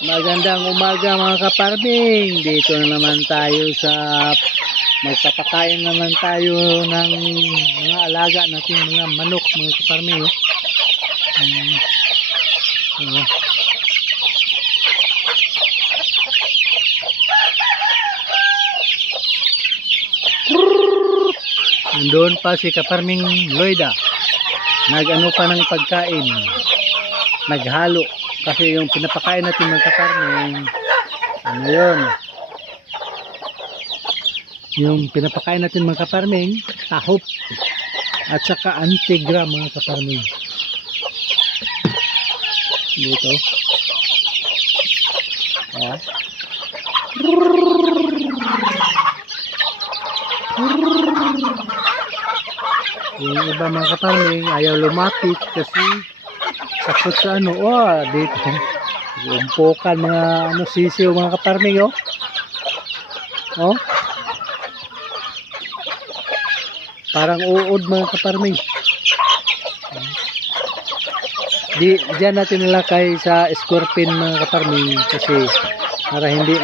Magandang umaga mga kaparming. Dito na naman tayo sa magpapakain naman tayo ng mga alaga natin mga manok mga kaparming. Nandoon pa si kaparming Loida. Nag-ano pa ng pagkain. Naghalo. Kasi yung pinapakain natin ng kaparming, ano yun? Yung pinapakain natin mga kaparming, tahop at saka antigra mga kaparming. Dito. Yung iba mga kaparming ayaw lumapit kasi sakot sa ano, dito umpukan mga ano sisiw mga kaparming, parang uod mga kaparming. Diyan natin nilakay sa scorpion mga kaparming kasi para hindi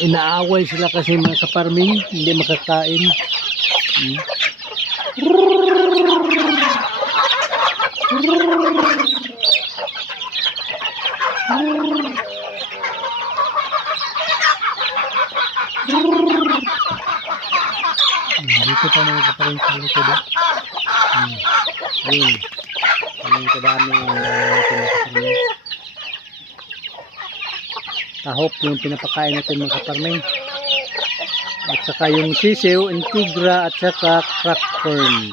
inaaway sila kasi mga kaparming, hindi makakain. Dito pa mga kaparming sa likod. Ayun. Ayun kadami natin tahop yung pinapakain natin mga kaparming. At saka yung sisiw, intigra at saka crack corn.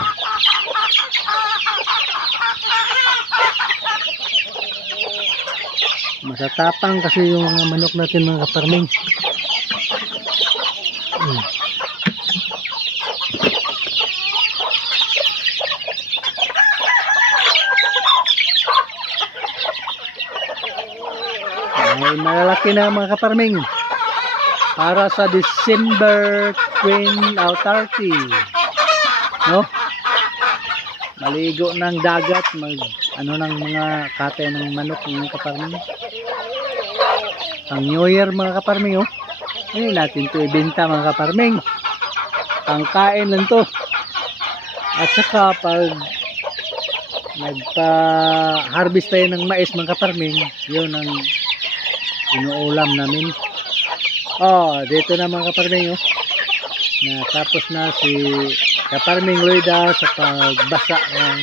Masatapang kasi yung mga manok natin mga kaparming. Ay malalaki na mga kaparming para sa December Queen Autarky, maligo ng dagat, ano ng mga kate ng manok mga kaparming pang New Year mga kaparming. Hindi natin ito ibenta mga kaparming, pangkain lang to. At saka pag nagpa-harvest tayo ng mais mga kaparming, yun ang inuulam namin. Dito na mga kaparming, natapos na si kaparming Loida sa pagbasa ng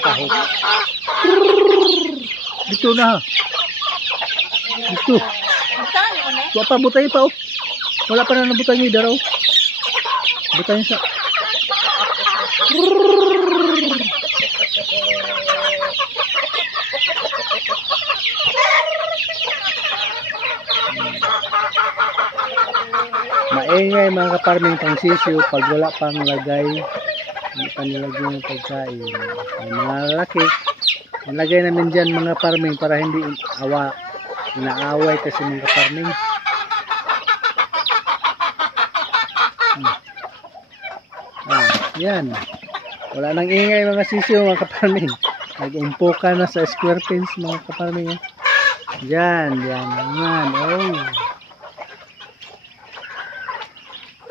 tahop. Dito na. Dito. Wala pa butay pa, wala pa na nabutay niya daraw. Butay niya sa maingay mga kaparming pang sisiw pag wala pang lagay, hindi pa nilagyan ng pagkain. Ay, mga lalaki nilagay namin dyan mga kaparming para hindi inaaway kasi mga kaparming. Yan, wala nang ingay mga sisiw mga kaparming, nag-umpuka na sa square pins mga kaparming. Yan naman.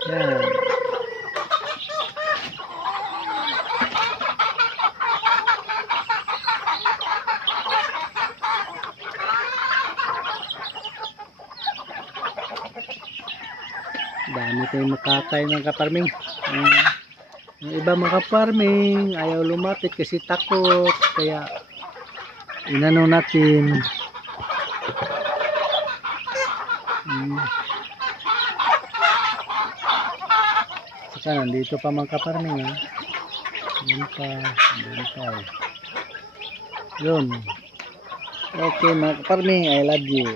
Yan. Dami tayong makatay mga kaparming. Yung iba mga kaparming ayaw lumapit kasi takot, kaya inano natin. Saka nandito pa mga kaparming, yun pa. Yun. Okay mga kaparming, I love you.